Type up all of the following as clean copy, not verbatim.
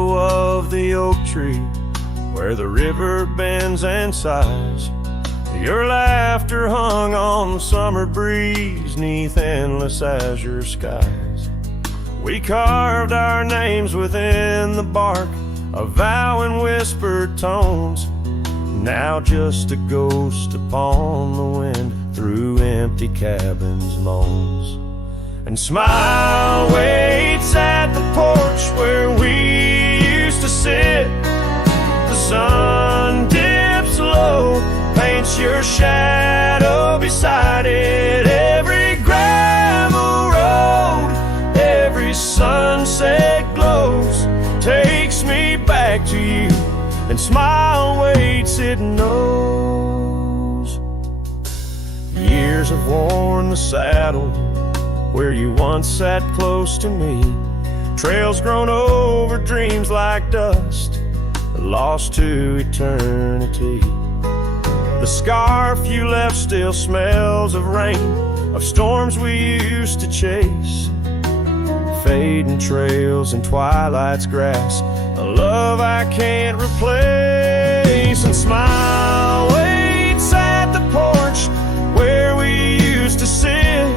shadow of the oak tree, where the river bends and sighs, your laughter hung on the summer breeze, 'neath endless azure skies. We carved our names within the bark, a vow in whispered tones, now just a ghost upon the wind through empty cabins' moans. And smile waits at the porch where we used to sit. The sun dips low, paints your shadow beside it. Every gravel road, every sunset glows, takes me back to you. And smile waits, it knows. Years have worn the saddle where you once sat close to me. Trails grown over dreams like dust, lost to eternity. The scarf you left still smells of rain, of storms we used to chase, fading trails and twilight's grass, a love I can't replace. And smile waits at the porch where we used to sit.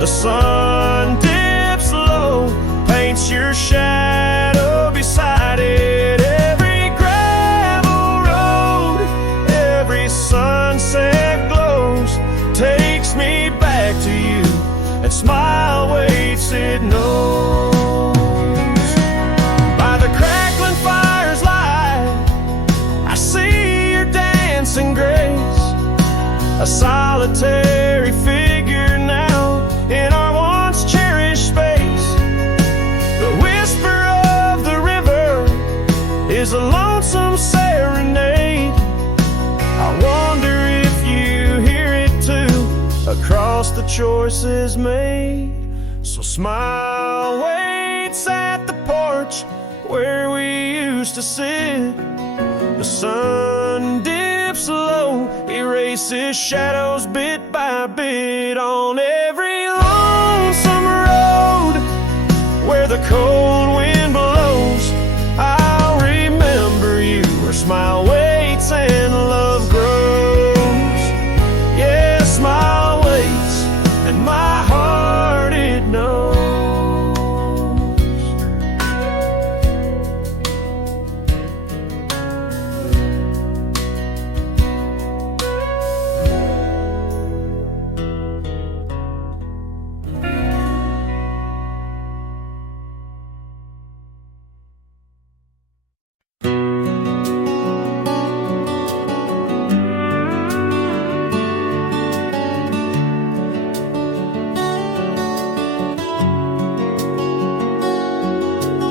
The sun dips low, paints your shadow beside it. Every gravel road, every sunset glows, takes me back to you. And smile waits, it knows. By the crackling fire's light, I see your dancing grace, a solitary figure now in our once cherished space. The whisper of the river is a lonesome serenade. I wonder if you hear it too, across the choices made. So smile waits at the porch where we used to sit. The sun dips low, erases shadows bit by bit on every lonesome road where the cold wind blows. I'll remember you where smile waits and love grows. Yeah, smile waits and my heart it knows.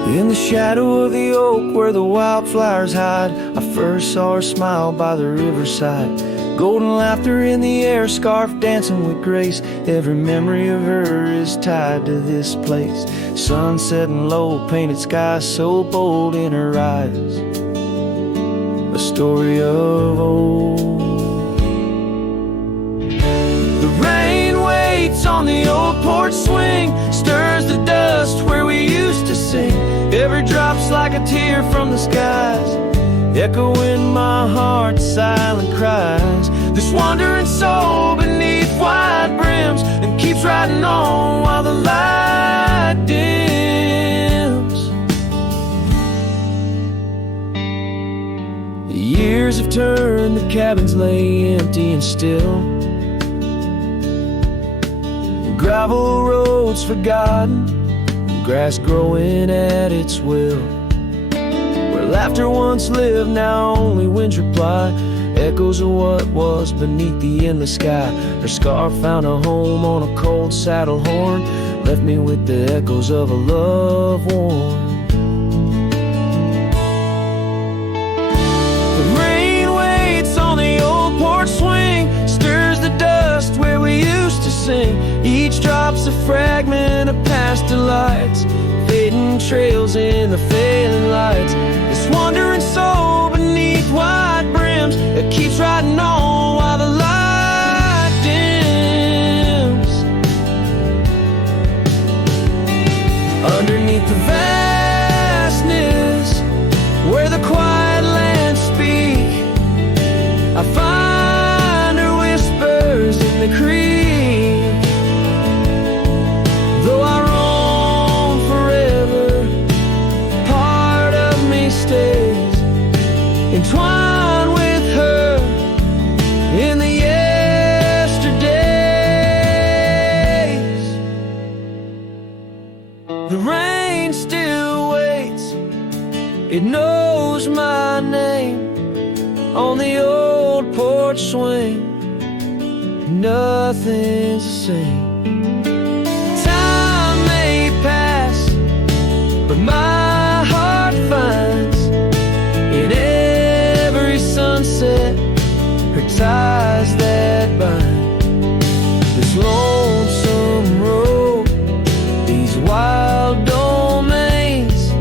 In the shadow of the oak where the wildflowers hide, I first saw her smile by the riverside. Golden laughter in the air, scarf dancing with grace. Every memory of her is tied to this place. Sun setting low, painted skies so bold in her eyes. A story of old. The rain waits on the old porch swing, stirs the dust where we used to sing. Every drop's like a tear from the skies, echo in my heart, silent cries. This wandering soul beneath wide brims, and keeps riding on while the light dims. The years have turned, the cabins lay empty and still. Gravel roads forgotten, grass growing at its will. Where laughter once lived, now only winds reply, echoes of what was beneath the endless sky. Her scarf found a home on a cold saddle horn, left me with the echoes of a love worn. The rain waits on the old porch swing, stirs the dust where we used to sing. Each drop's a fragment of past delights, fading trails in the failing lights. This wandering soul beneath wide brims, it keeps riding on while the light dims. Underneath the vastness entwined with her in the yesterdays. The rain still waits, it knows my name on the old porch swing. Nothing's the same. Time may pass, but my heart finds in every sunset her ties that bind. This lonesome road, these wild domains,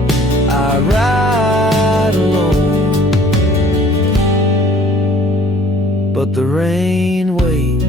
I ride alone, but the rain waits.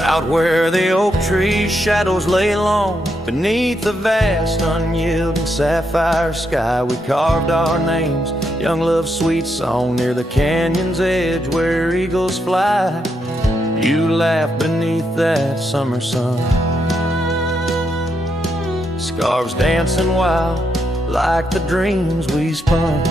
Out where the oak tree's shadows lay long, beneath the vast unyielding sapphire sky, we carved our names, young love's sweet song, near the canyon's edge where eagles fly. You laughed beneath that summer sun, scarves dancing wild like the dreams we spun.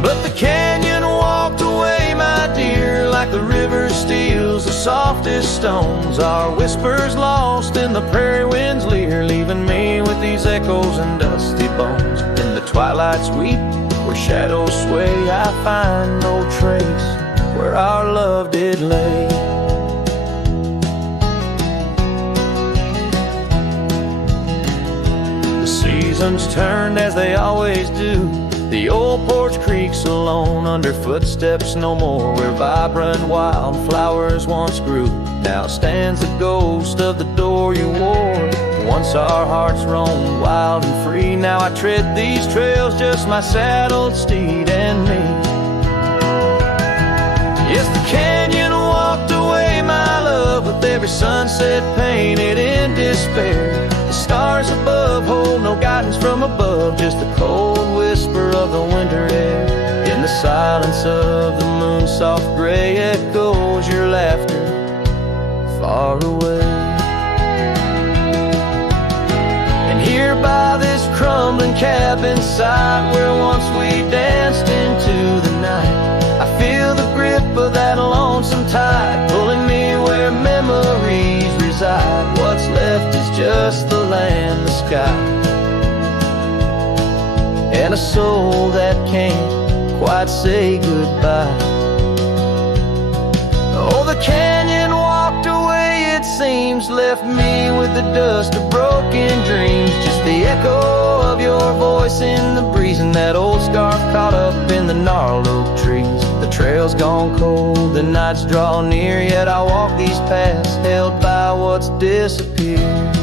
But the canyon walked away, my dear, like the river steals the softest stones. Our whispers lost in the prairie wind's leer, leaving me with these echoes and dusty bones. In the twilight sweet, where shadows sway, I find no trace where our love did lay. The seasons turned as they always do, the old porch creaks alone under footsteps no more, where vibrant wildflowers once grew. Now stands the ghost of the door you wore. Once our hearts roamed wild and free, now I tread these trails, just my saddled steed and me. Yes, the canyon walked away, my love, with every sunset painted in despair. The stars above hold no guidance from above, just the cold whisper of the winter air. In the silence of the moon's soft gray echoes your laughter far away. And here by this crumbling cabin site, where once we danced into the night, I feel the grip of that lonesome tide, pulling me where memories reside. What's left is just the land, the sky, and a soul that can't quite say goodbye. Oh, the canyon walked away, it seems, left me with the dust of broken dreams, just the echo of your voice in the breeze, and that old scarf caught up in the gnarled oak trees. The trail's gone cold, the nights draw near, yet I walk these paths held by what's disappeared.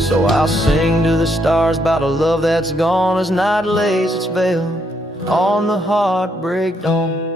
So I'll sing to the stars about a love that's gone, as night lays its veil on the heartbreak dawn.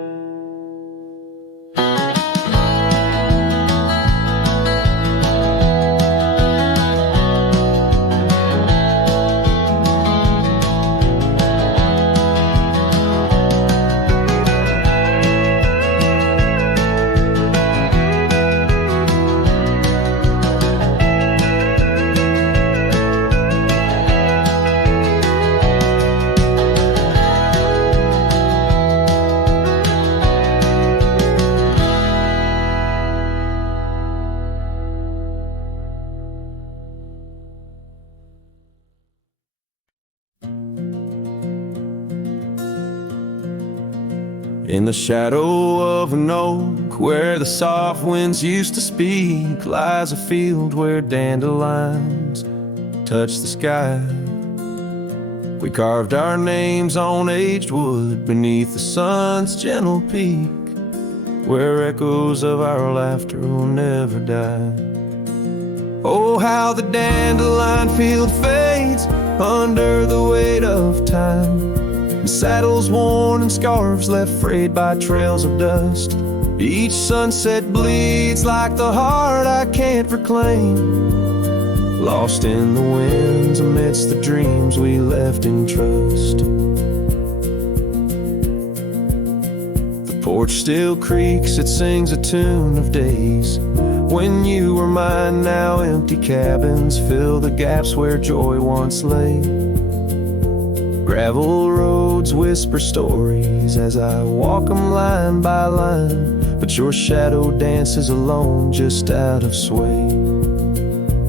In the shadow of an oak, where the soft winds used to speak, lies a field where dandelions touch the sky. We carved our names on aged wood beneath the sun's gentle peak, where echoes of our laughter will never die. Oh, how the dandelion field fades under the weight of time. Saddles worn and scarves left frayed by trails of dust. Each sunset bleeds like the heart I can't reclaim, lost in the winds amidst the dreams we left in trust. The porch still creaks, it sings a tune of days when you were mine. Now empty cabins fill the gaps where joy once lay. Gravel roads whisper stories as I walk them line by line, but your shadow dances alone just out of sway.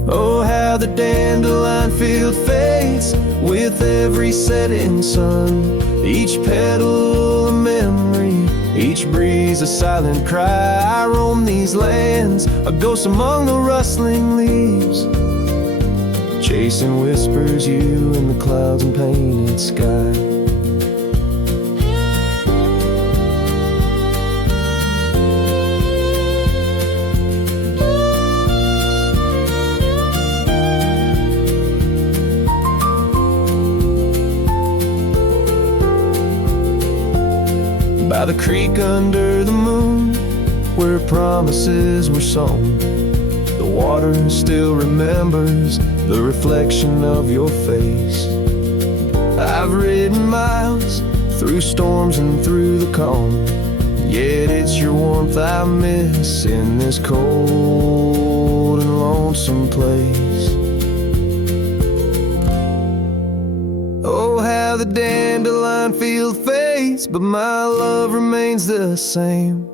Oh, how the dandelion field fades with every setting sun. Each petal a memory, each breeze a silent cry. I roam these lands, a ghost among the rustling leaves, chasing whispers, you in the clouds and painted sky. By the creek under the moon, where promises were sown, the water still remembers the reflection of your face. I've ridden miles through storms and through the calm, yet it's your warmth I miss in this cold and lonesome place. Oh, how the dandelion field fades, but my love remains the same,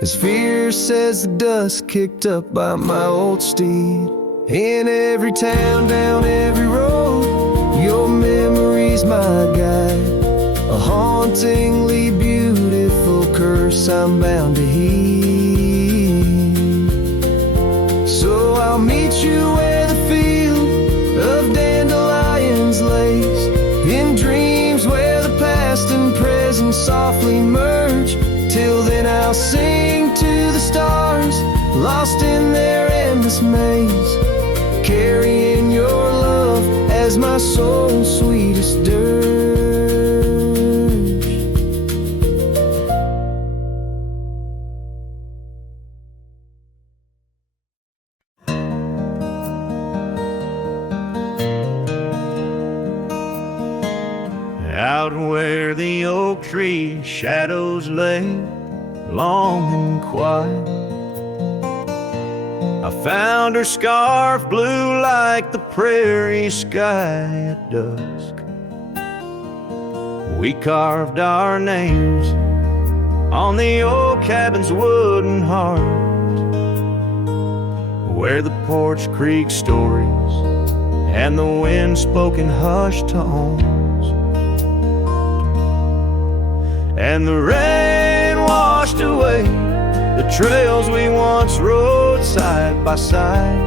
as fierce as the dust kicked up by my old steed. In every town, down every road, your memory's my guide, a hauntingly beautiful curse I'm bound to heed. So I'll meet you where the field of dandelions lays, in dreams where the past and present softly merge. Till then I'll sing to the stars, lost in their endless maze, carrying your love as my soul's sweetest dirge. Out where the oak tree shadows lay, long and quiet, I found her scarf blue like the prairie sky at dusk. We carved our names on the old cabin's wooden heart, where the porch creak stories and the wind spoke in hushed tones, and the rain washed away the trails we once rode side by side.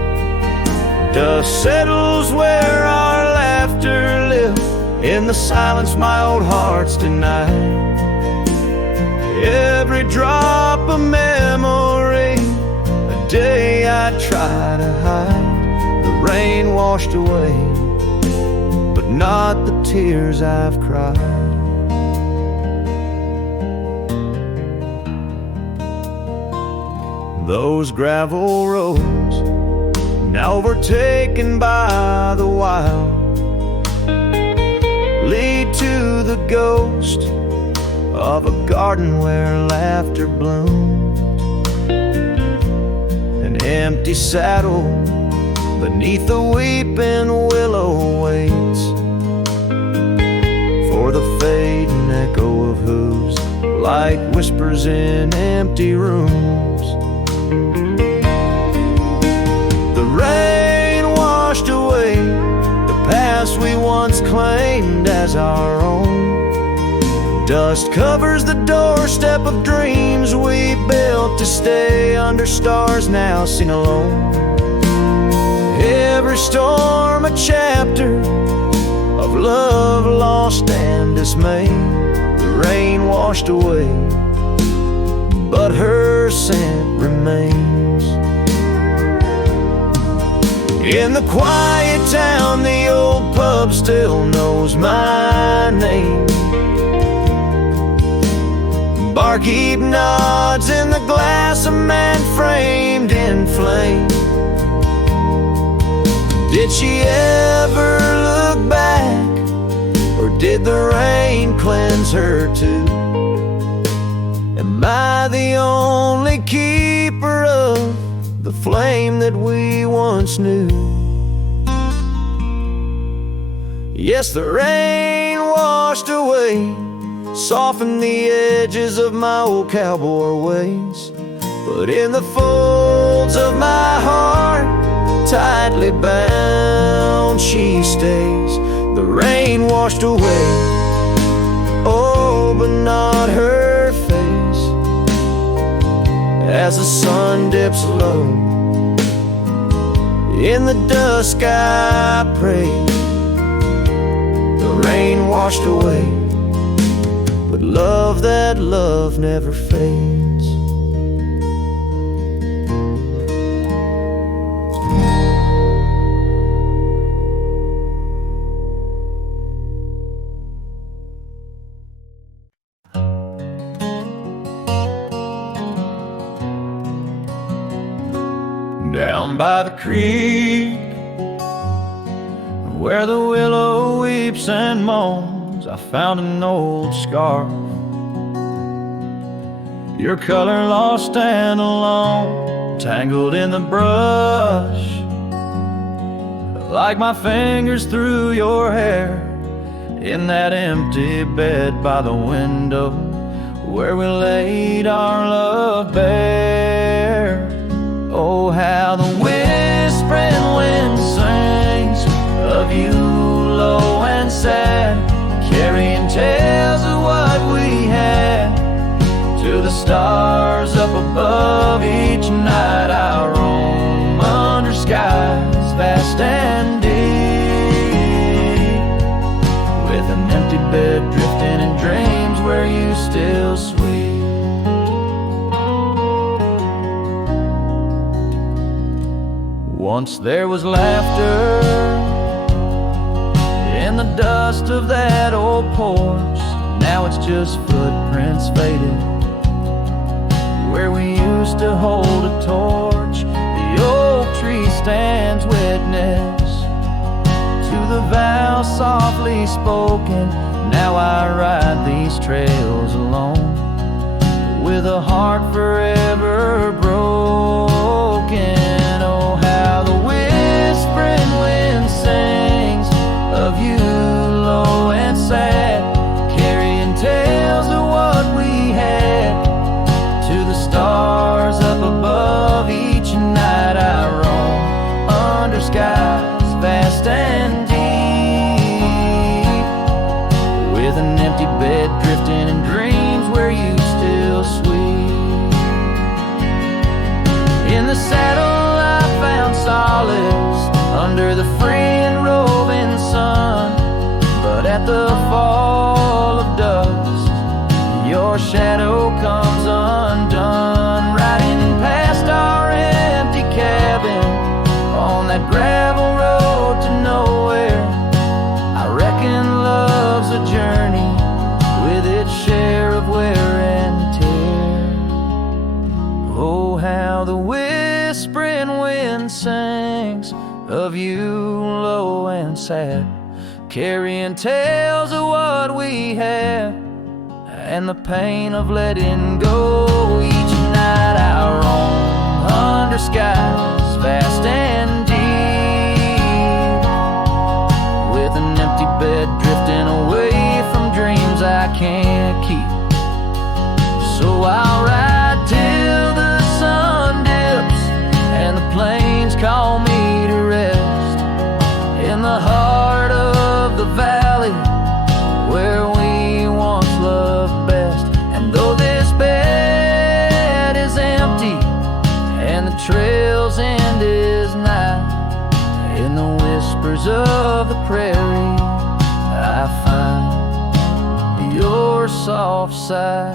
Dust settles where our laughter lived, in the silence my old heart's denied. Every drop a memory, a day I try to hide. The rain washed away, but not the tears I've cried. Those gravel roads, now overtaken by the wild, lead to the ghost of a garden where laughter bloomed. An empty saddle beneath a weeping willow waits for the fading echo of hooves, like whispers in empty rooms. The rain washed away the past we once claimed as our own. Dust covers the doorstep of dreams we built to stay under stars now seen alone. Every storm a chapter of love lost and dismay. The rain washed away, but her scent remains. In the quiet town, the old pub still knows my name. barkeep nods in the glass, a man framed in flame. Did she ever look back, or did the rain cleanse her too? Am I the only keeper of the flame that we once knew? Yes, the rain washed away, softened the edges of my old cowboy ways, but in the folds of my heart, tightly bound she stays. The rain washed away, oh, but not her face. As the sun dips low, in the dusk I pray. The rain washed away, but love, that love never fades. Down by the creek, where the willow weeps and moans, I found an old scarf, your color lost and alone, tangled in the brush, like my fingers through your hair, in that empty bed by the window, where we laid our love bare. Oh, how the whispering wind sings of you low and sad, carrying tales of what we had to the stars up above. Each night I roam under skies vast and deep, with an empty bed drifting in dreams where you still sweet. Once there was laughter in the dust of that old porch. Now it's just footprints faded where we used to hold a torch. The oak tree stands witness to the vow softly spoken. Now I ride these trails alone, with a heart forever broken. Oh, how the whispering wind sings of you low and sad, carrying tales of what we had to the stars up above. Each night I roam under skies vast and deep, with an empty bed drifting in dreams where you still sweet. In the saddle I found solace under the free and roving sun, but at the fall of dusk your shadow comes undone. Riding past our empty cabin on that gravel road to nowhere, I reckon love's a journey with its share of wear and tear. Oh, how the whispering wind sings of you low and sad, carrying tales of what we had and the pain of letting go. Each night I roam under skies vast and deep, with an empty bed drifting away from dreams I can't keep. So I'll ride till the sun dips and the plains call me to rest, in the heart of the valley where we once loved best. And though this bed is empty and the trail's end is nigh, in the whispers of the prairie I find your soft sigh.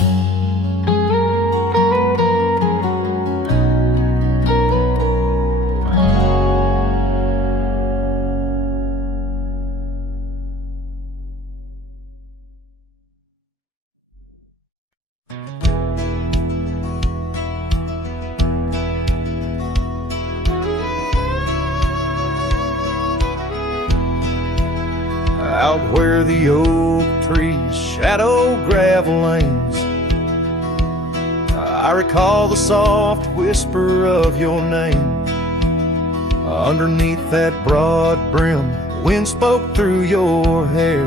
where the oak trees shadow gravel lanes. I recall the soft whisper of your name. Underneath that broad brim, wind spoke through your hair.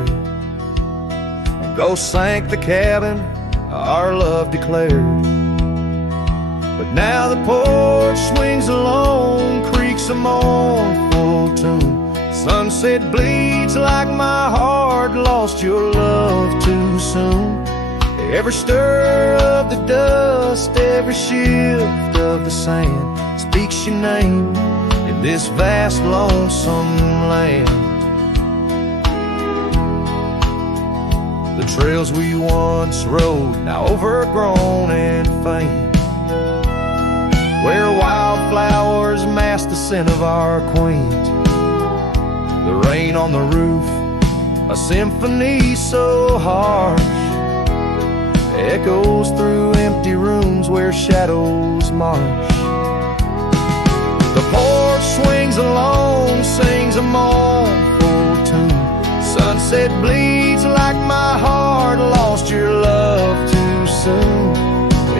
And ghosts sank the cabin, our love declared. But now the porch swings alone, creaks a mournful tune. Sunset bleeds like my heart lost your love too soon. Every stir of the dust, every shift of the sand speaks your name in this vast lonesome land. The trails we once rode, now overgrown and faint, where wildflowers mask the scent of our quaint. The rain on the roof, a symphony so harsh, echoes through empty rooms where shadows march. The porch swings alone, sings a mournful tune. Sunset bleeds like my heart lost your love too soon.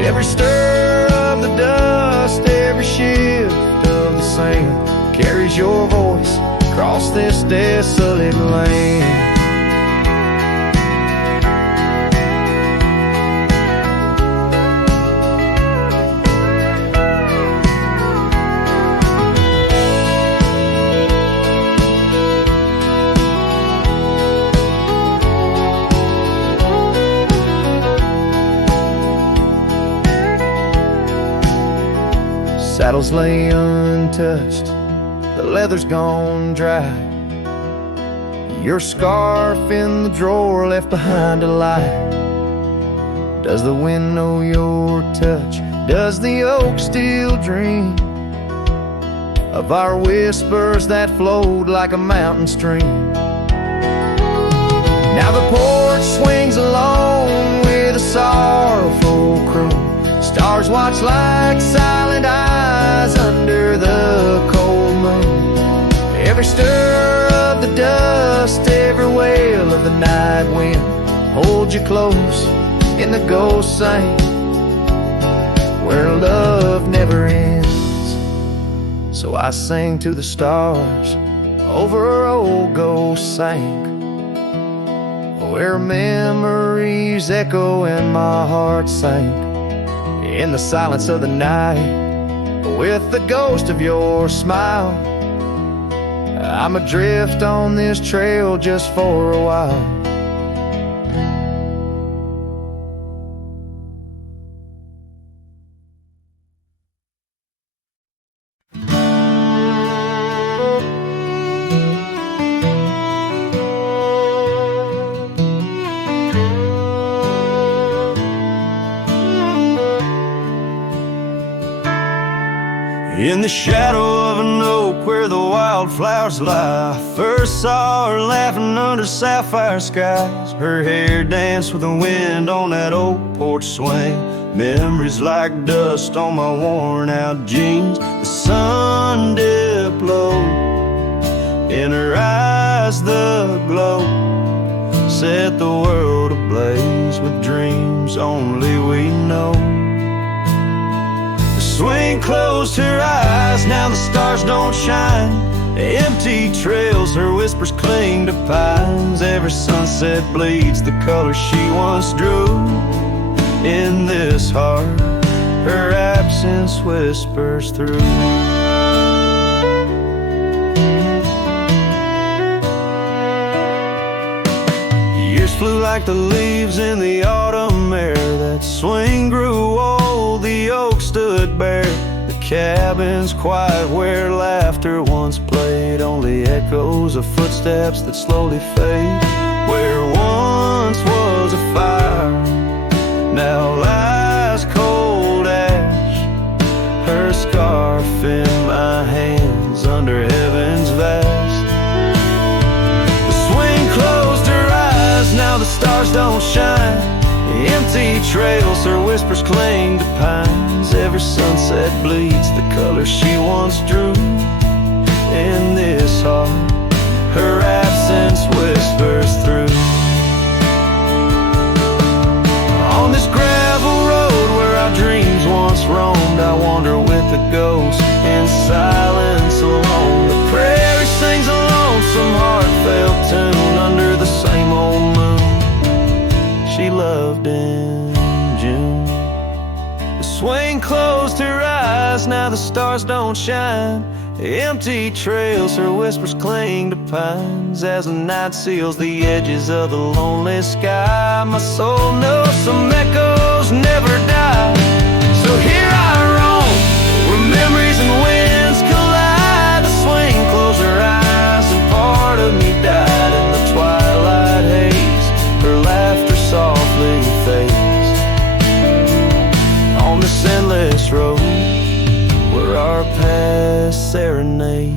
Every stir of the dust, every shift of the sand carries your voice across this desolate land. Saddles lay untouched, the leather's gone dry. Your scarf in the drawer left behind to lie. Does the wind know your touch? Does the oak still dream of our whispers that flowed like a mountain stream? Now the porch swings alone with a sorrowful croon. Stars watch like silent eyes under the cold moon. Every stir of the dust, every wail of the night wind holds you close in the ghost sing where love never ends. So I sing to the stars over old ghost sank, where memories echo and my heart sank. In the silence of the night, with the ghost of your smile, I'm adrift on this trail just for a while. In the shadow of an oak where the wildflowers lie, I first saw her laughing under sapphire skies. Her hair danced with the wind on that oak porch swing. Memories like dust on my worn out jeans. The sun dipped low, in her eyes the glow set the world ablaze with dreams only we know. Swing closed her eyes, now the stars don't shine. Empty trails, her whispers cling to pines. Every sunset bleeds the color she once drew. In this heart, her absence whispers through. Years flew like the leaves in the autumn air. That swing grew old, the oak stood bare. The cabin's quiet where laughter once played. Only echoes of footsteps that slowly fade. Where once was a fire, now lies cold ash. Her scarf in my hands under heaven's vast. The swing closed her eyes, now the stars don't shine. Empty trails, her whispers cling to pines. Every sunset bleeds the color she once drew. In this heart, her absence whispers through. On this gravel road where our dreams once roamed, I wander with the ghost in silence alone. The prairie sings a lonesome heartfelt tune under the same old moon she loved in June. The swing closed her eyes, now the stars don't shine. Empty trails, her whispers cling to pines. As the night seals the edges of the lonely sky, my soul knows some echoes never die. So here I roam, where memories and winds collide. The swing closed her eyes and part of me died in the twilight haze. Her laughter softly fades on this endless road where our past serenades.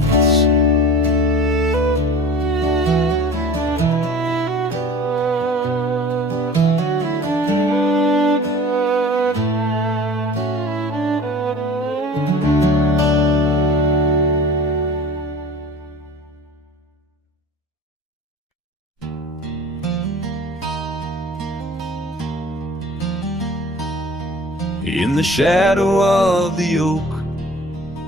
In the shadow of the oak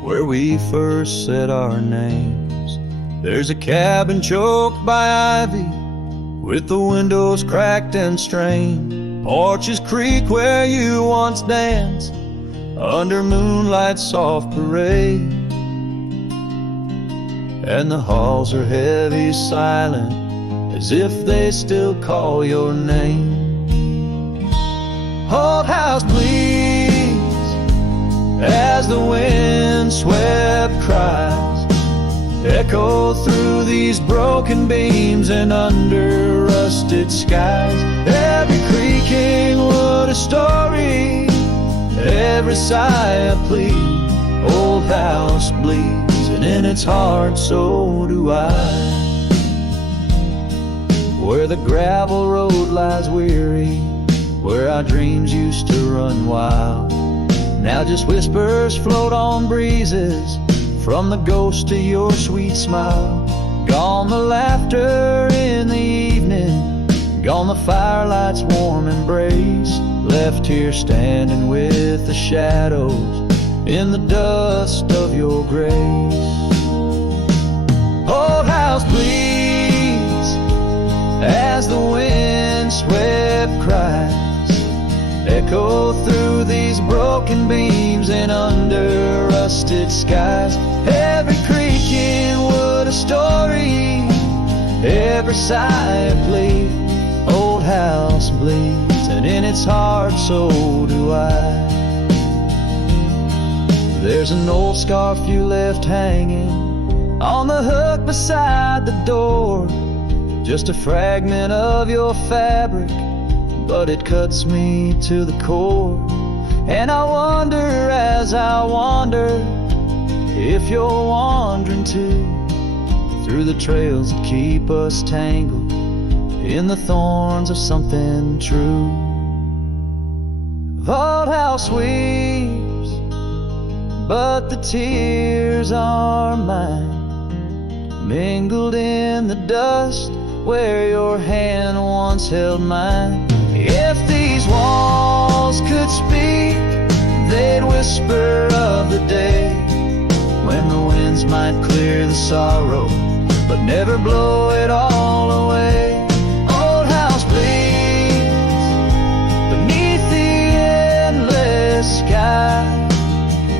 where we first said our names, there's a cabin choked by ivy with the windows cracked and strained. Porches creak where you once danced under moonlight's soft parade, and the halls are heavy, silent, as if they still call your name. Old house, please, as the wind-swept cries echo through these broken beams and under rusted skies. Every creaking wood a story, every sigh a plea. Old house bleeds, and in its heart so do I. Where the gravel road lies weary, where our dreams used to run wild, now just whispers float on breezes from the ghost of your sweet smile. Gone the laughter in the evening, gone the firelight's warm embrace, left here standing with the shadows in the dust of your grace. Old house, please, as the wind swept cries echo through these broken beams and under rusted skies. Every creaking wood a story, every sigh a plea. Old house bleeds, and in its heart so do I. There's an old scarf you left hanging on the hook beside the door, just a fragment of your fabric, but it cuts me to the core. And I wonder as I wander if you're wandering too, through the trails that keep us tangled in the thorns of something true. Old house weeps, but the tears are mine, mingled in the dust where your hand once held mine. If these walls could speak, they'd whisper of the day when the winds might clear the sorrow, but never blow it all away. Old house bleeds beneath the endless sky,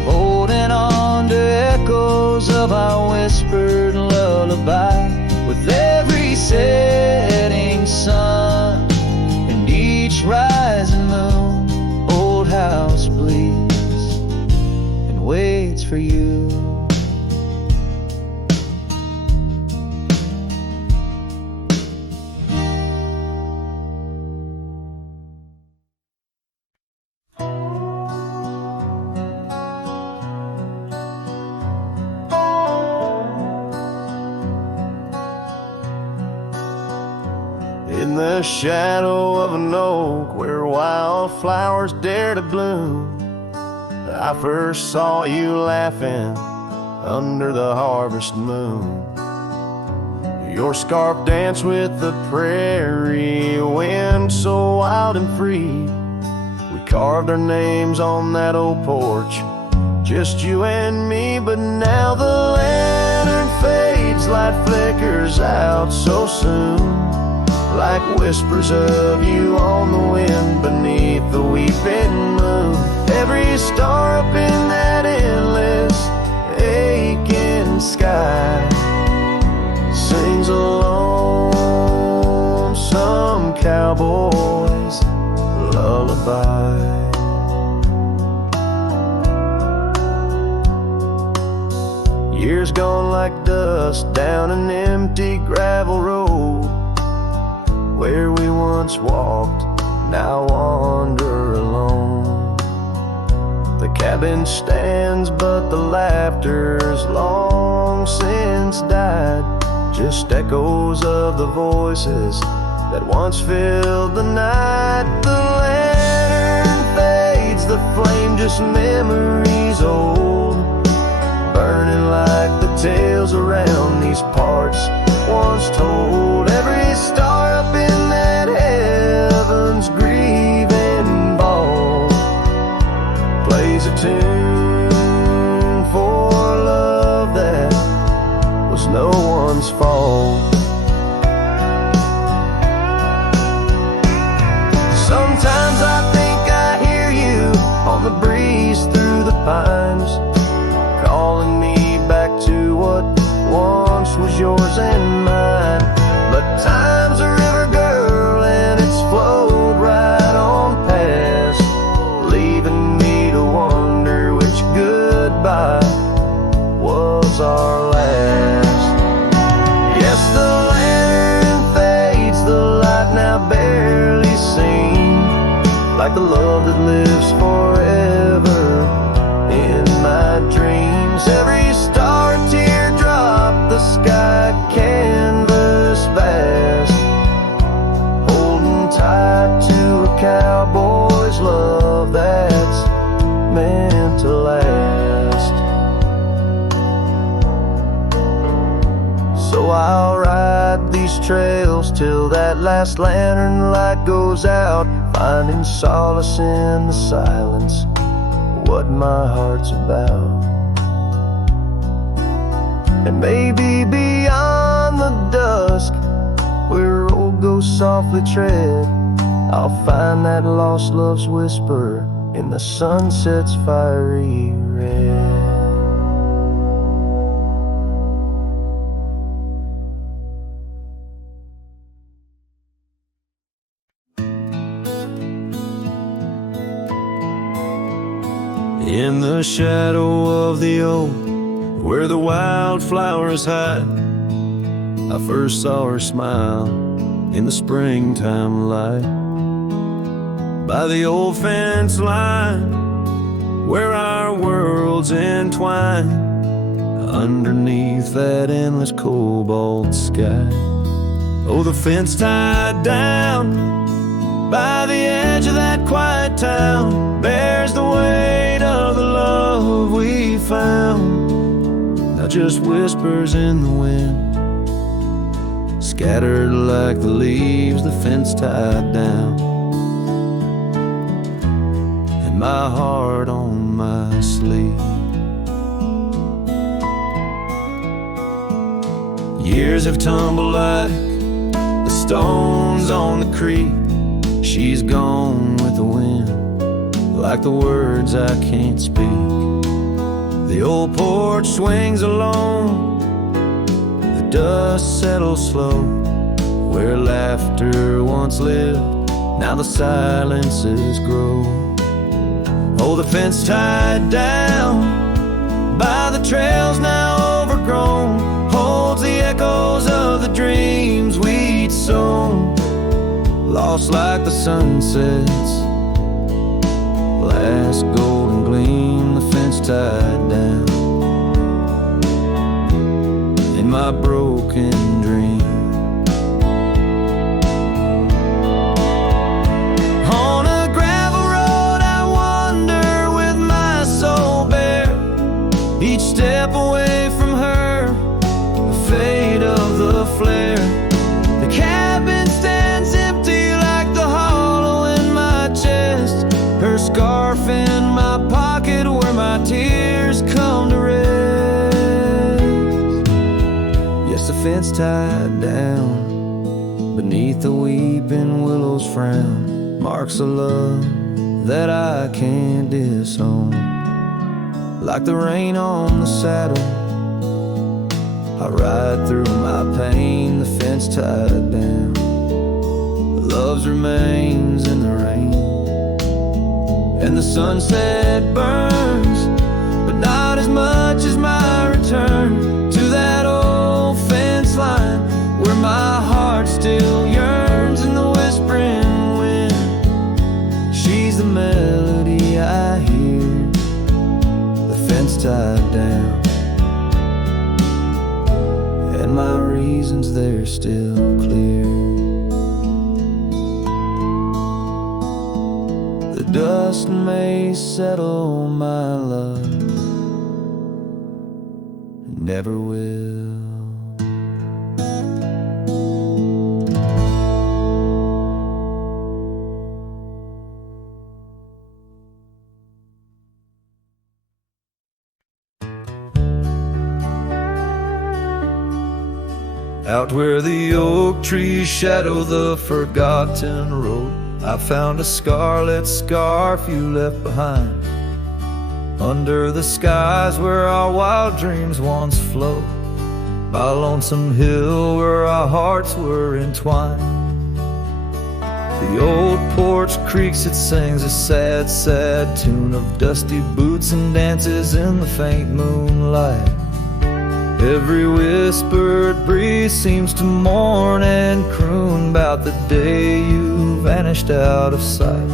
holding on to echoes of our whispered lullaby. With every setting sun, rising moon, old house bleeds and waits for you. In the shadow of an oak where wildflowers dare to bloom, I first saw you laughing under the harvest moon. Your scarf danced with the prairie wind, so wild and free. We carved our names on that old porch, just you and me. But now the lantern fades, light flickers out so soon, like whispers of you on the wind beneath the weeping moon. Every star up in that endless aching sky sings a lonesome cowboy's lullaby. Years gone like dust down an empty gravel road, where we once walked, now wander alone. The cabin stands, but the laughter's long since died, just echoes of the voices that once filled the night. The lantern fades, the flame just memories old, burning like the tales around these parts once told. Every star up in that heaven's grieving ball plays a tune for love that was no one's fault. Sometimes I think I hear you on the breeze through the pines, calling me back to what once was yours and mine. But time's a river, girl, and it's flowed right on past, leaving me to wonder which goodbye was our last. Yes, the lantern fades, the light now barely seen, like the love that lives forever in my dreams. Every star a teardrop, the sky canvas vast, holding tight to a cowboy's love that's meant to last. So I'll ride these trails till that last lantern light goes out, finding solace in the silence, what my heart's about. And maybe beyond the dusk, where road goes softly tread, I'll find that lost love's whisper in the sunset's fiery red. In the shadow of the oak, where the wildflowers hide, I first saw her smile in the springtime light. By the old fence line, where our worlds entwine, underneath that endless cobalt sky. Oh, the fence tied down by the edge of that quiet town bears the weight of the love we found. Now just whispers in the wind, scattered like the leaves the fence tied down, and my heart on my sleeve. Years have tumbled like the stones on the creek. She's gone with the wind, like the words I can't speak. The old porch swings alone, the dust settles slow. Where laughter once lived, now the silences grow. Oh, the fence tied down by the trails now overgrown holds the echoes of the dreams we'd sown. Lost like the sunset's last golden gleam, the fence tied down in my broken dream. On a gravel road I wander with my soul bare, each step away from her, the fate of the flare. scarf in my pocket where my tears come to rest. Yes, the fence tied down beneath the weeping willow's frown marks a love that I can't disown. Like the rain on the saddle, I ride through my pain, the fence tied down. Love's remains in the rain, and the sunset burns, but not as much as my return to that old fence line where my heart still yearns in the whispering wind. She's the melody I hear, the fence tied down, and my reasons they're still clear. The dust may settle, my love, never will. Out where the oak trees shadow the forgotten road, I found a scarlet scarf you left behind. Under the skies where our wild dreams once flowed, by a lonesome hill where our hearts were entwined. The old porch creaks, it sings a sad, sad tune of dusty boots and dances in the faint moonlight. Every whispered breeze seems to mourn and croon about the day you vanished out of sight.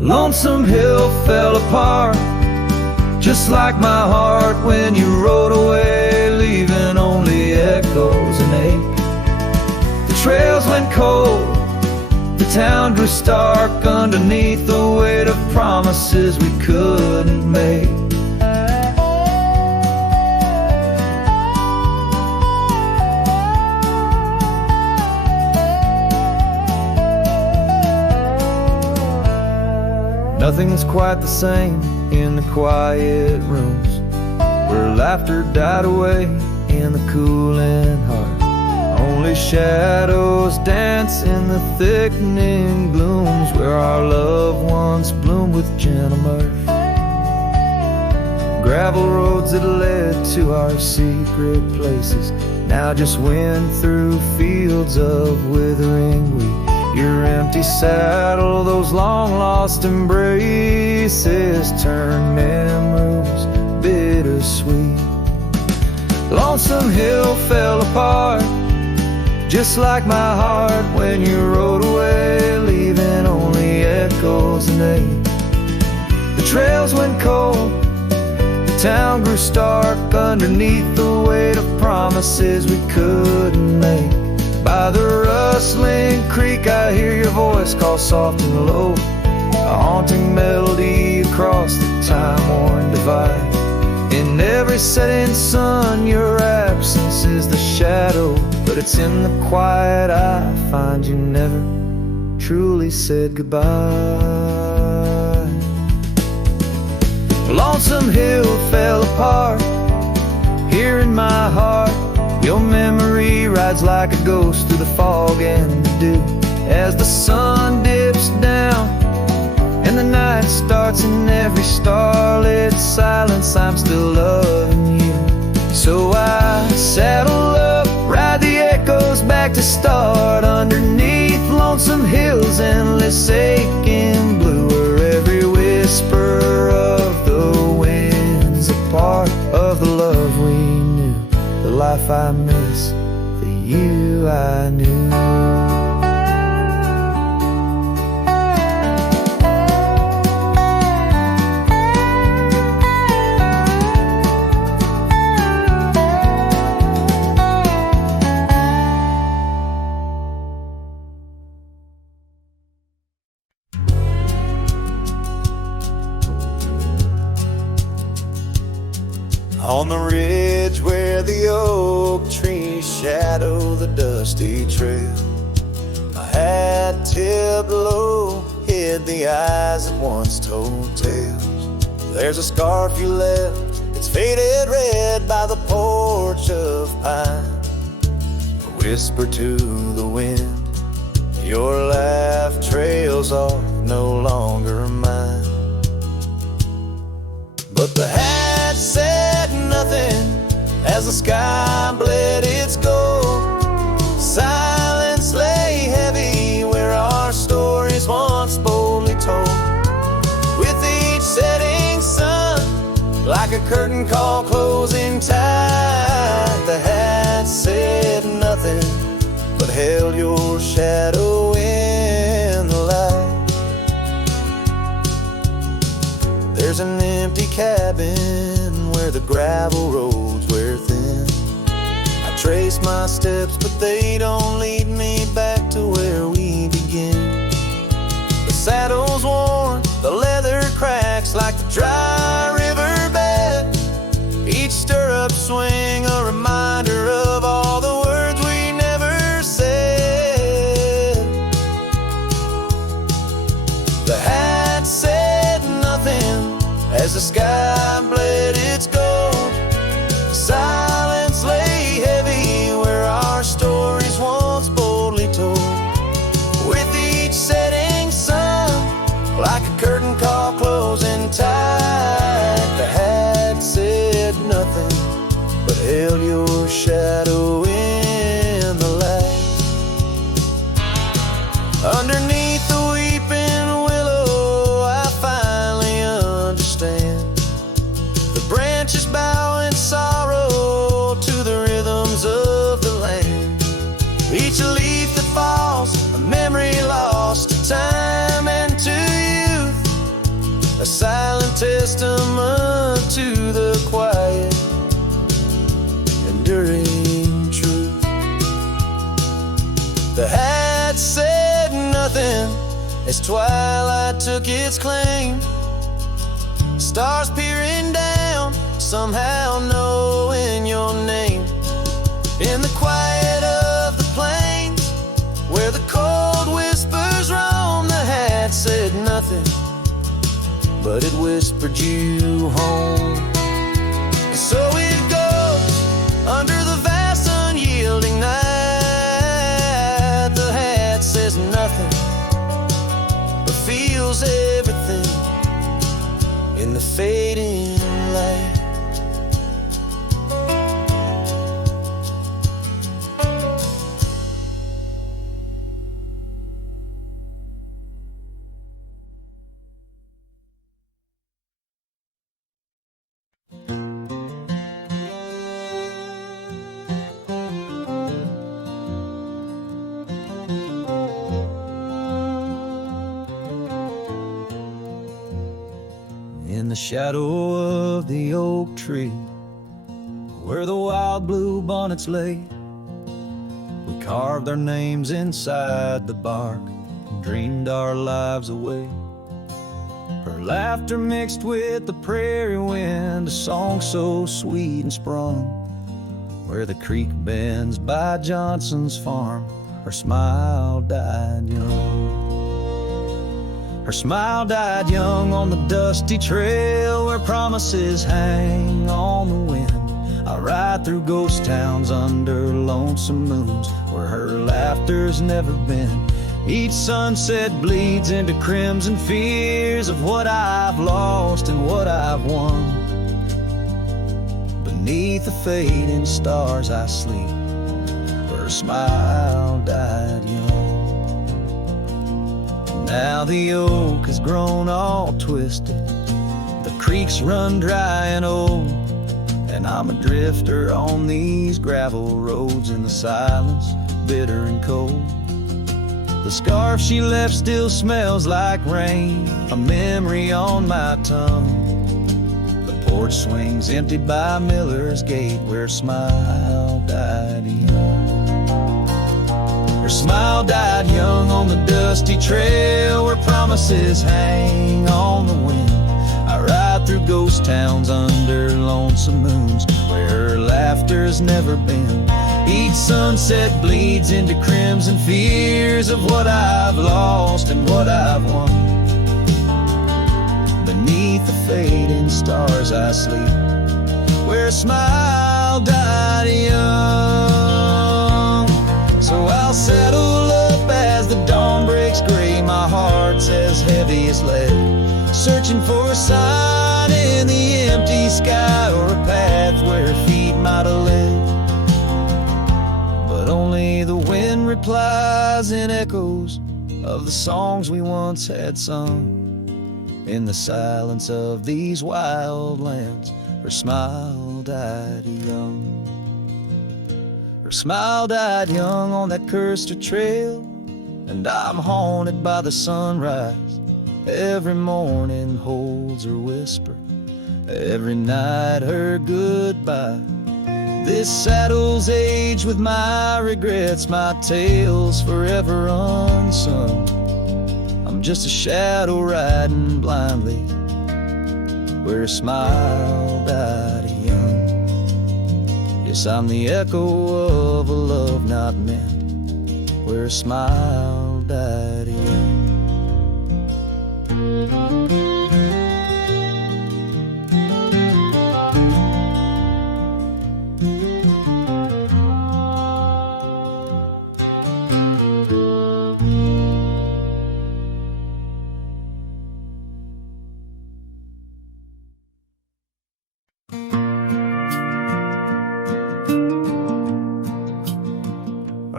Lonesome Hill fell apart, just like my heart when you rode away, leaving only echoes and ache. The trails went cold, the town grew stark underneath the weight of promises we couldn't make. Nothing's quite the same in the quiet rooms where laughter died away in the cooling heart. Only shadows dance in the thickening glooms where our love once bloomed with gentle mirth. Gravel roads that led to our secret places now just wind through fields of withering wheat. Your empty saddle, those long-lost embraces turn memories bittersweet. Lonesome Hill fell apart, just like my heart when you rode away, leaving only echoes and ache. The trails went cold, the town grew stark underneath the weight of promises we couldn't make. By the rustling creek I hear your voice call soft and low, a haunting melody across the time-worn divide. In every setting sun your absence is the shadow, but it's in the quiet I find you never truly said goodbye. Lonesome Hill fell apart, here in my heart your memory rides like a ghost through the fog and the dew. As the sun dips down and the night starts, in every starlit silence I'm still loving you. So I saddle up, ride the echoes back to start underneath Lonesome Hill's endless aching blue, where every whisper of the wind's a part of the love we knew, the life I miss, the you I knew. On the ridge where the oak trees shadow the dusty trail, my hat tipped low hid the eyes that once told tales. There's a scarf you left, it's faded red by the porch of pine. Whisper to the wind, your laugh trails off, no longer mine. But the hat said nothing as the sky bled its gold. Silence lay heavy where our stories once boldly told. With each setting sun, like a curtain call closing tight, the hat said nothing but held your shadow in the light. There's an empty cabin where the gravel roads wear thin. I trace my steps, but they don't lead me back to where we begin. The saddle's worn, the leather cracks like the dry riverbed. Each stirrup swing a reminder of all the words we never said. The hat said nothing as the sky bled its gold. Silence lay heavy where our stories once boldly told. With each setting sun, like a curtain call closing tight, the hat said nothing but held your shadow in the light. Underneath the weeping willow, I finally understand. The branches bow in sorrow to the rhythms of the land. Each leaf that falls, a memory lost to time and to youth, a silent testament to the quiet, enduring truth. The hat said nothing as twilight took its claim. Stars peering down, somehow knowing your name. In the quiet of the plains, where the cold whispers roam, the hat said nothing, but it whispered you home. And so it goes under the vast unyielding night. The hat says nothing, but feels everything in the fading light. In the shadow of the oak tree, where the wild blue bonnets lay, we carved our names inside the bark and dreamed our lives away. Her laughter mixed with the prairie wind, a song so sweet and sprung. Where the creek bends by Johnson's farm, her smile died young. Her smile died young on the dusty trail where promises hang on the wind. I ride through ghost towns under lonesome moons where her laughter's never been. Each sunset bleeds into crimson fears of what I've lost and what I've won. Beneath the fading stars I sleep, her smile died young. Now the oak has grown all twisted, the creeks run dry and old, and I'm a drifter on these gravel roads in the silence, bitter and cold. The scarf she left still smells like rain, a memory on my tongue. The porch swings empty by Miller's Gate where her smile died young. Her smile died young on the dusty trail where promises hang on the wind. I ride through ghost towns under lonesome moons where her laughter's never been. Each sunset bleeds into crimson fears of what I've lost and what I've won. stars I sleep, where a smile died young. So I'll settle up as the dawn breaks gray, my heart's as heavy as lead, searching for a sign in the empty sky, or a path where feet might have led. But only the wind replies in echoes of the songs we once had sung. In the silence of these wild lands, her smile died young. Her smile died young on that cursed trail, and I'm haunted by the sunrise. Every morning holds her whisper, every night her goodbye. This saddle's age with my regrets, my tale's forever unsung. I'm just a shadow riding blindly, where a smile died young. Yes, I'm the echo of a love not meant, where a smile died young.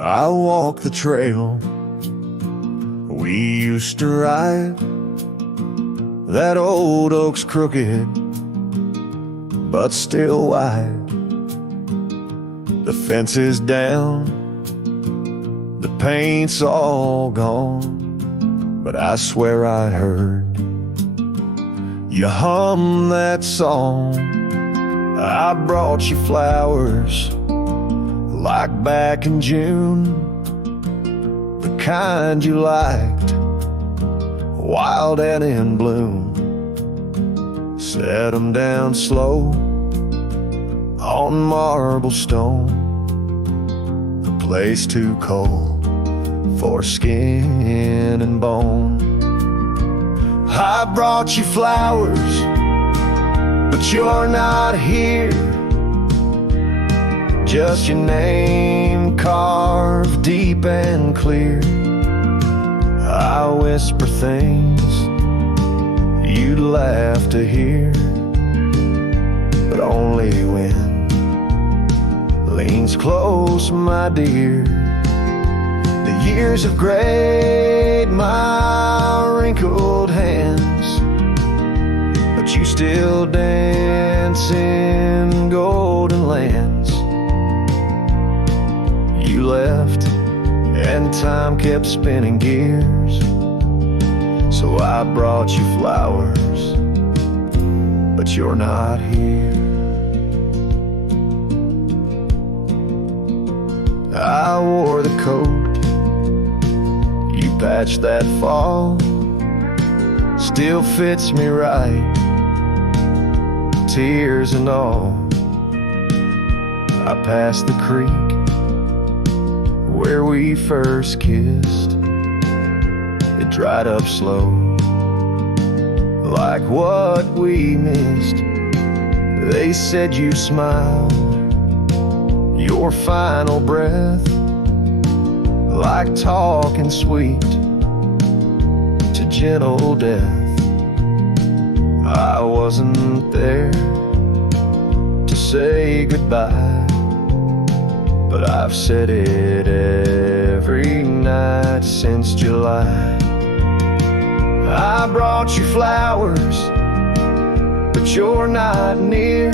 I walk the trail we used to ride. That old oak's crooked, but still wide. The fence is down, the paint's all gone, but I swear I heard you hum that song. I brought you flowers like back in June, the kind you liked, wild and in bloom. Set 'em down slow on marble stone, a place too cold for skin and bone. I brought you flowers, but you're not here. Just your name carved deep and clear. I whisper things you'd laugh to hear, but only when leans close, my dear. The years have grayed my wrinkled hands, but you still dance in golden lands. You left and time kept spinning gears, so I brought you flowers, but you're not here. I wore the coat you patched that fall, still fits me right, tears and all. I passed the creek where we first kissed, it dried up slow, like what we missed. They said you smiled, your final breath, like talking sweet to gentle death. I wasn't there to say goodbye, but I've said it every night since July. I brought you flowers, but you're not near.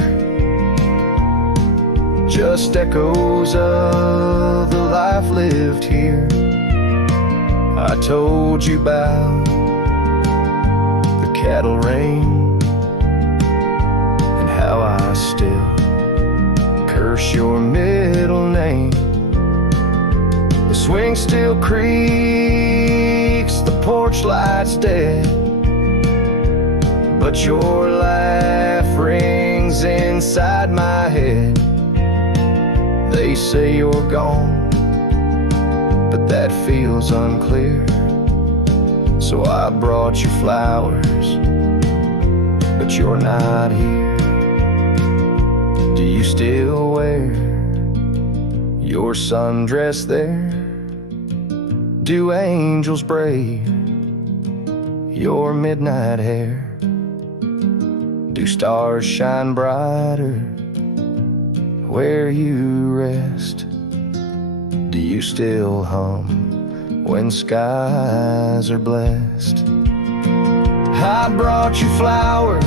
Just echoes of the life lived here. I told you about the cattle rain and how I still curse your middle name. The swing still creaks, the porch light's dead, but your laugh rings inside my head. They say you're gone, but that feels unclear. So I brought you flowers, but you're not here. Do you still wear your sundress there? Do angels braid your midnight hair? Do stars shine brighter where you rest? Do you still hum when skies are blessed? I brought you flowers,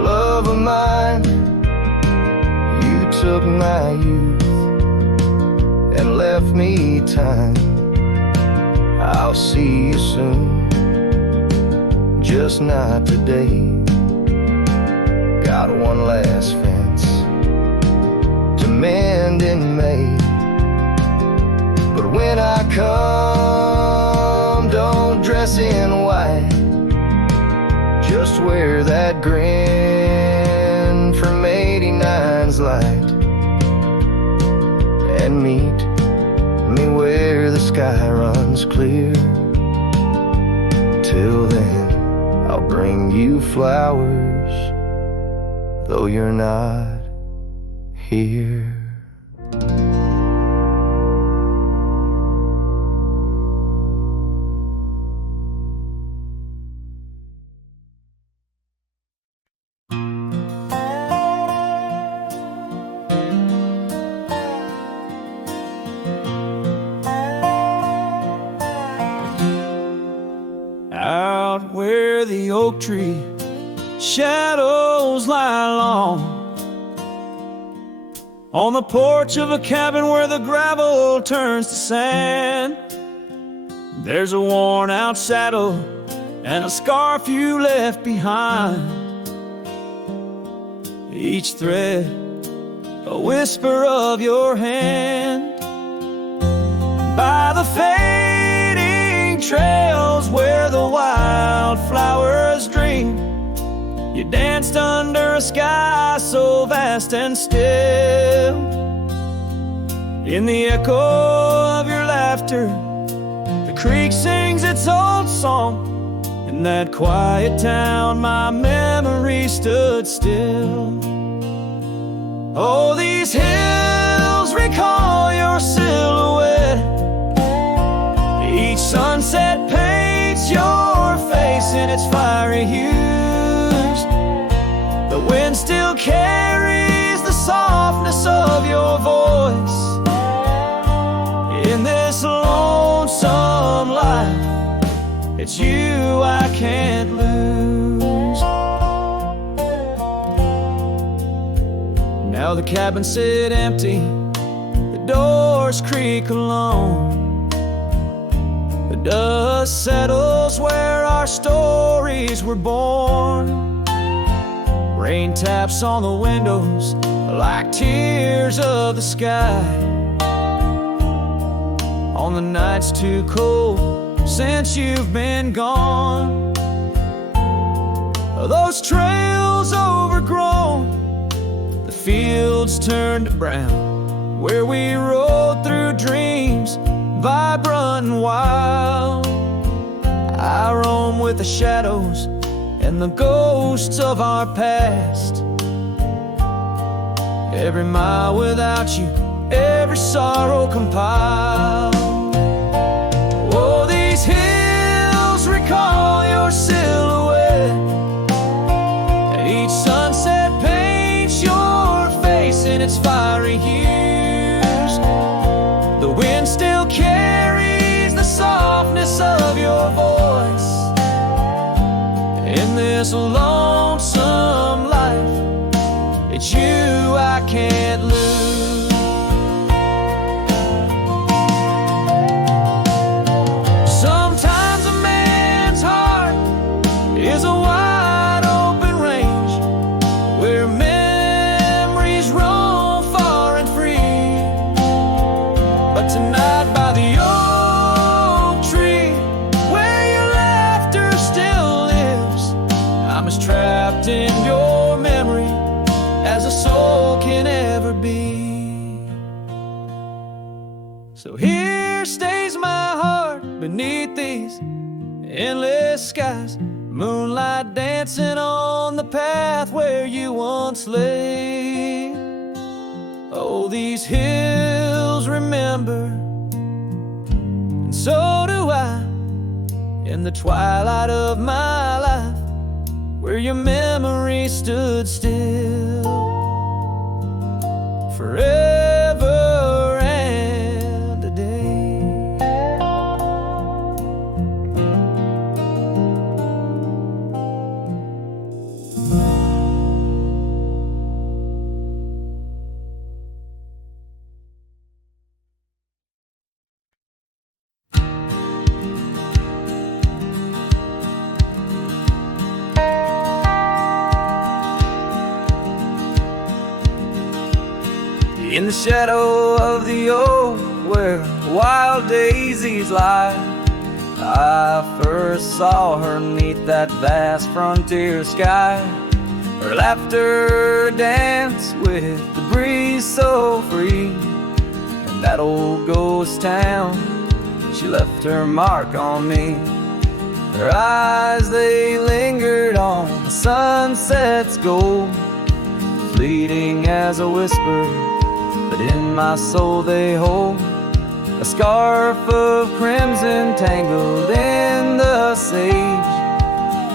love of mine. You took my youth and left me time. I'll see you soon, just not today. Got one last fence to mend in May. But when I come, don't dress in white. Just wear that grin from 89's light. And meet me where the sky runs clear. Till then, I'll bring you flowers, though you're not here. Out where the oak tree shadows lie long, on the porch of a cabin where the gravel turns to sand, there's a worn out saddle and a scarf you left behind. Each thread a whisper of your hand. By the fading trails where the wildflowers dream, you danced under a sky so vast and still. In the echo of your laughter, the creek sings its old song. In that quiet town, my memory stood still. Oh, these hills recall your silhouette. Each sunset paints your face in its fiery hues. The wind still carries the softness of your voice. In this lonesome life, it's you I can't lose. Now the cabins sit empty, the doors creak alone. The dust settles where our stories were born. Rain taps on the windows like tears of the sky. On the nights too cold since you've been gone. Those trails overgrown, the fields turned to brown, where we rode through dreams vibrant and wild. I roam with the shadows and the ghosts of our past. Every mile without you, every sorrow compiled. Oh, these hills recall your silhouette, and each sunset paints your face in its fiery hues. The wind still carries the softness of your voice. In this lonesome life, it's you I can't lose. Sometimes a man's heart is a wide open range where memories roam far and free. But tonight by the oak tree, where your laughter still lives, I'm as trapped in your memory as a soul can ever be. So here stays my heart beneath these endless skies, Moonlight dancing on the path where you once lay. Oh, these hills remember, and so do I. In the twilight of my life, where your memory stood still forever and a day. In the shadow of the oak where wild daisies lie, I first saw her 'neath that vast frontier sky. Her laughter danced with the breeze so free. In that old ghost town, she left her mark on me. Her eyes, they lingered on the sunset's gold, fleeting as a whisper, but in my soul they hold a scarf of crimson tangled in the sage,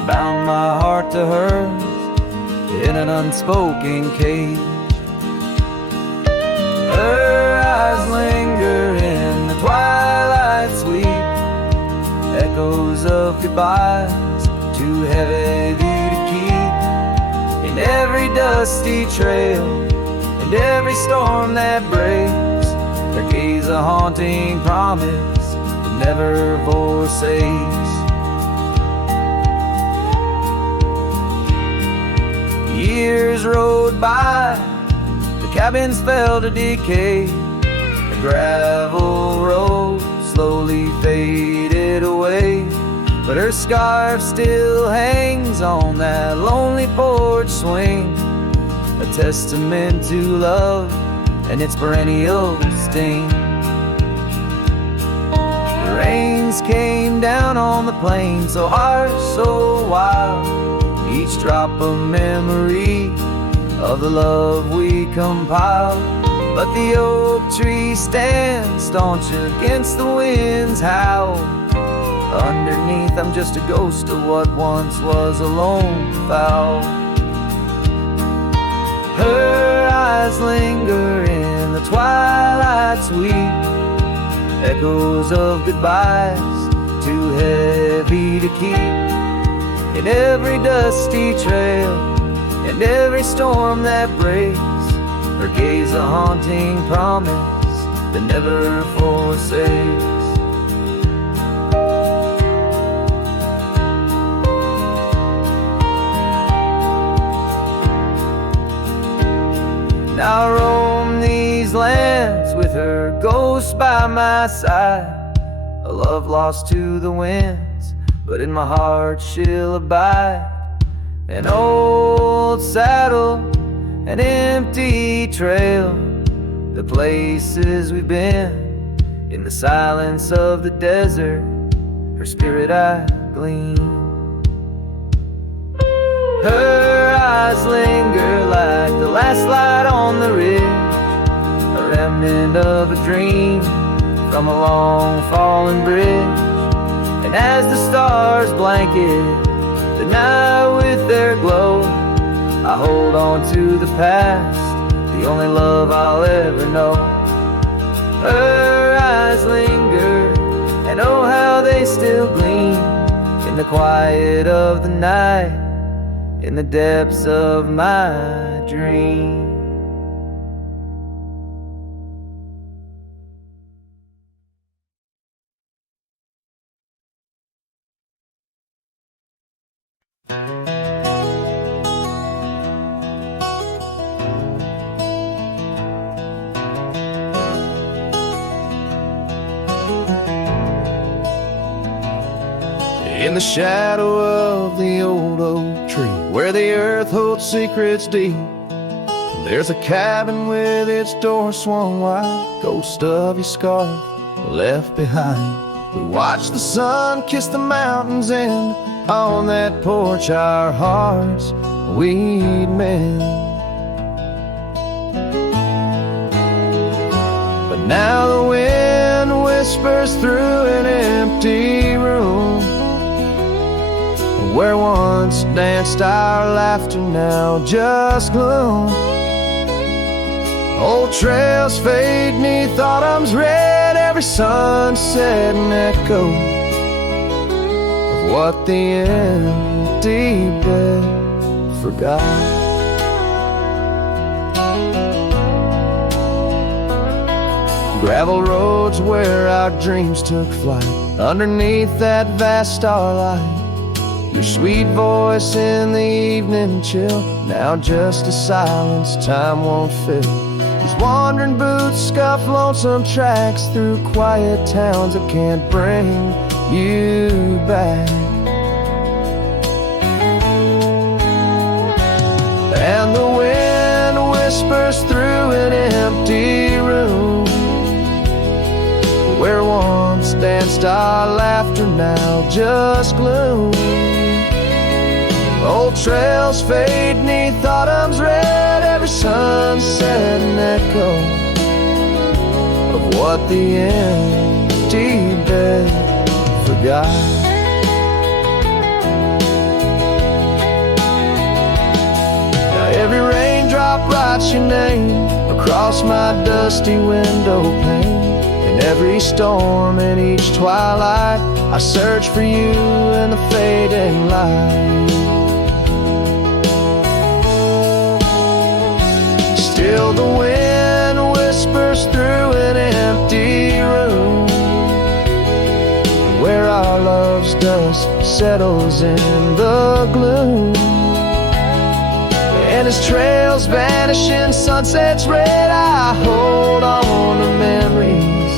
bound my heart to hers in an unspoken cage. Her eyes linger in the twilight sweet, echoes of goodbyes too heavy to keep. In every dusty trail and every storm that breaks, her gaze a haunting promise that never forsakes. Years rode by, the cabins fell to decay. The gravel road slowly faded away, but her scarf still hangs on that lonely porch swing, a testament to love and its perennial sting. The rains came down on the plain, so harsh, so wild, each drop a memory of the love we compiled. But the oak tree stands staunch against the wind's howl. Underneath I'm just a ghost of what once was a lone fowl. Her eyes linger in the twilight sweet, echoes of goodbyes too heavy to keep. In every dusty trail and every storm that breaks, her gaze a haunting promise that never forsakes. Now I roam these lands with her ghost by my side, a love lost to the winds, but in my heart she'll abide. An old saddle, an empty trail, the places we've been. In the silence of the desert, her spirit I glean. Her eyes linger like the last light on the ridge, a remnant of a dream from a long fallen bridge. And as the stars blanket the night with their glow, I hold on to the past, the only love I'll ever know. Her eyes linger, and oh how they still gleam in the quiet of the night, in the depths of my dream. In the shadow of the old oak tree, where the earth holds secrets deep, there's a cabin with its door swung wide, ghost of your scarf left behind. We watch the sun kiss the mountains and On that porch our hearts we'd mend. But now the wind whispers through an empty room, where once danced our laughter, now just gloom. Old trails fade 'neath autumn's red, every sunset an echo of what the empty bed forgot. Gravel roads where our dreams took flight, underneath that vast starlight. Your sweet voice in the evening chill, now just a silence time won't fill. These wandering boots scuff lonesome tracks through quiet towns that can't bring you back. And the wind whispers through an empty room, where once danced our laughter, now just gloom. Old trails fade 'neath autumn's red, every sunset an echo of what the empty bed forgot. Now every raindrop writes your name across my dusty window pane. In every storm and each twilight, I search for you in the fading light. Still the wind whispers through an empty room, where our love's dust settles in the gloom. And as trails vanish in sunset's red, I hold on to memories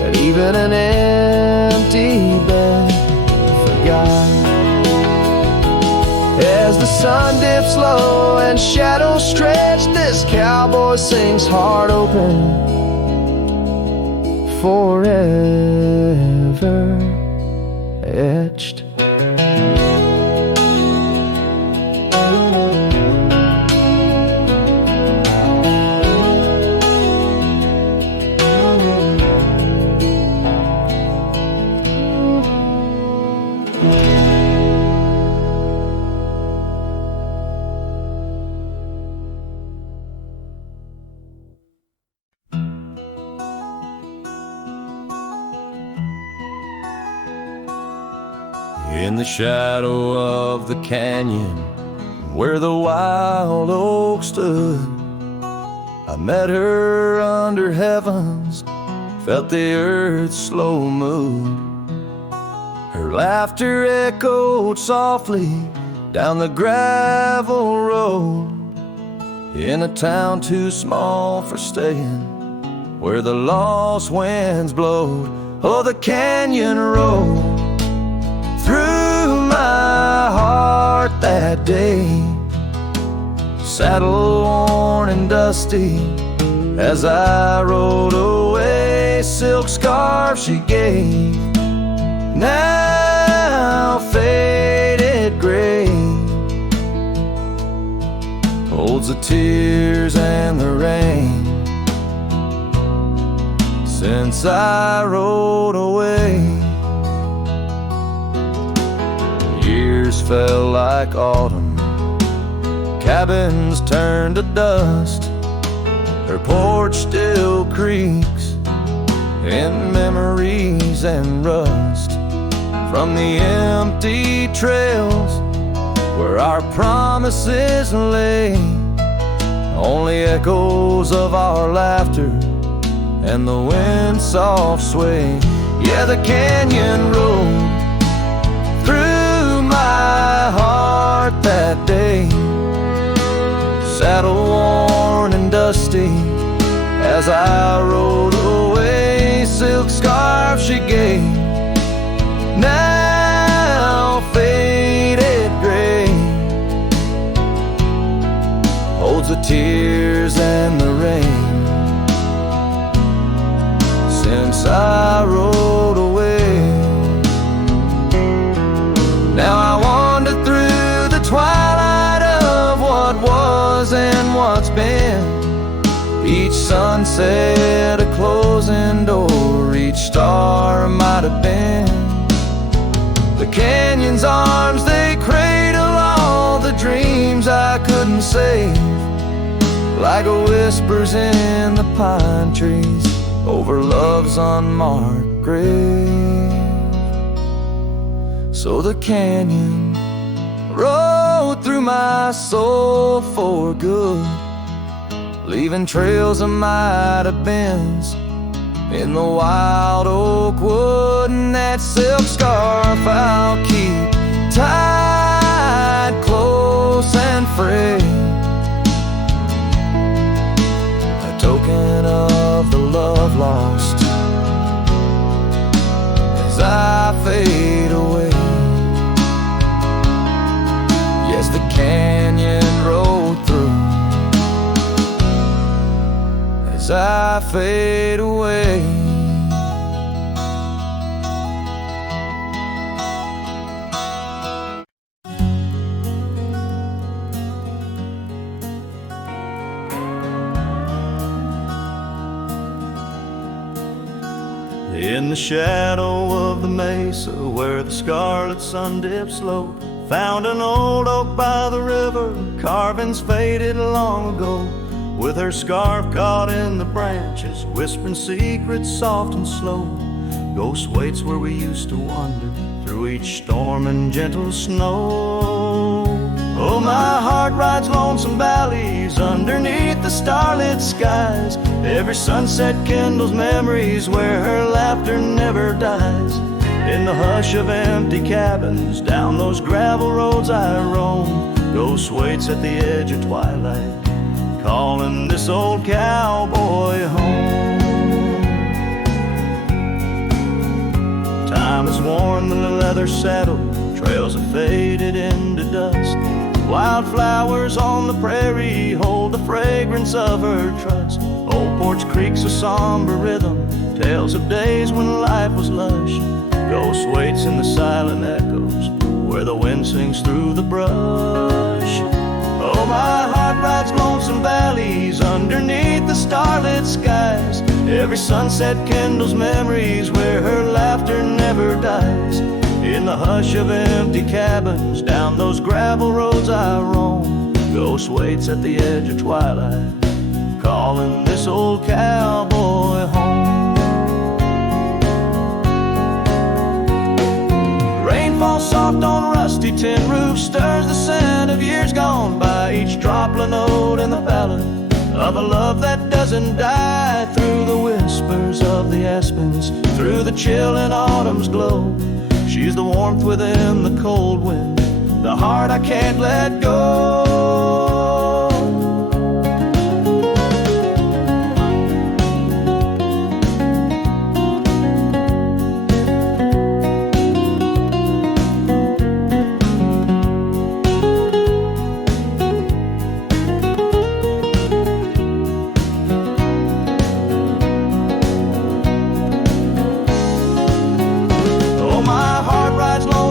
that even an empty bed forgot. As the sun dips low and shadows stretch, this cowboy sings heart open, forever etched. In the shadow of the canyon where the wild oak stood, I met her under heavens, felt the earth's slow move. Her laughter echoed softly down the gravel road, in a town too small for staying, where the lost winds blowed. Oh, the canyon road through my heart that day, saddle worn and dusty as I rode away. Silk scarf she gave, now faded gray, holds the tears and the rain since I rode away. Years fell like autumn, cabins turned to dust. Her porch still creaks in memories and rust from the empty trails where our promises lay. Only echoes of our laughter and the wind's soft sway. Yeah, the canyon road through my heart that day, saddle worn and dusty as I rode away. Silk scarf she gave, now faded gray, holds the tears and the rain since I rode away. Now I wander through the twilight of what was and what's been. Each sunset a closing door, each star might have been. The canyon's arms, they cradle all the dreams I couldn't save, like whispers in the pine trees over love's unmarked grave. So the canyon rode through my soul for good, leaving trails of might have beens in the wild oak wood. And that silk scarf I'll keep tied close and frayed, a token of the love lost as I fade away. Yes, the canyon rode through as I fade away. In the shadow of the mesa where the scarlet sun dips low, found an old oak by the river, carvings faded long ago. With her scarf caught in the branches, whispering secrets soft and slow. Ghost waits where we used to wander through each storm and gentle snow. Oh, my heart rides lonesome valleys underneath the starlit skies. Every sunset kindles memories where her laughter never dies. In the hush of empty cabins, down those gravel roads I roam. Ghost waits at the edge of twilight, calling this old cowboy home. Time has worn the leather saddle, trails have faded into dust. Wildflowers on the prairie hold the fragrance of her trust. Old Porch Creek's a somber rhythm, tales of days when life was lush. Ghost waits in the silent echoes where the wind sings through the brush. Oh, my heart rides lonesome valleys underneath the starlit skies. Every sunset kindles memories where her laughter never dies. In the hush of empty cabins, down those gravel roads I roam. Ghost waits at the edge of twilight, calling this old cowboy home. Rain falls soft on rusty tin roofs, stirs the scent of years gone by. Each droplet note in the ballad of a love that doesn't die. Through the whispers of the aspens, through the chill in autumn's glow, she's the warmth within the cold wind, the heart I can't let go.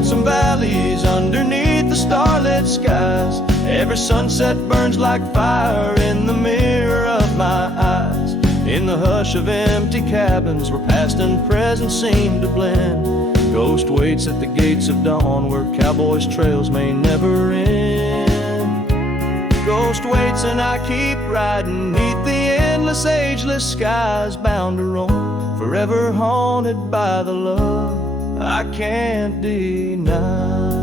Some valleys underneath the starlit skies. Every sunset burns like fire in the mirror of my eyes. In the hush of empty cabins where past and present seem to blend, Ghost waits at the gates of dawn where cowboys' trails may never end. Ghost waits and I keep riding neath the endless ageless skies, bound to roam, forever haunted by the love I can't deny.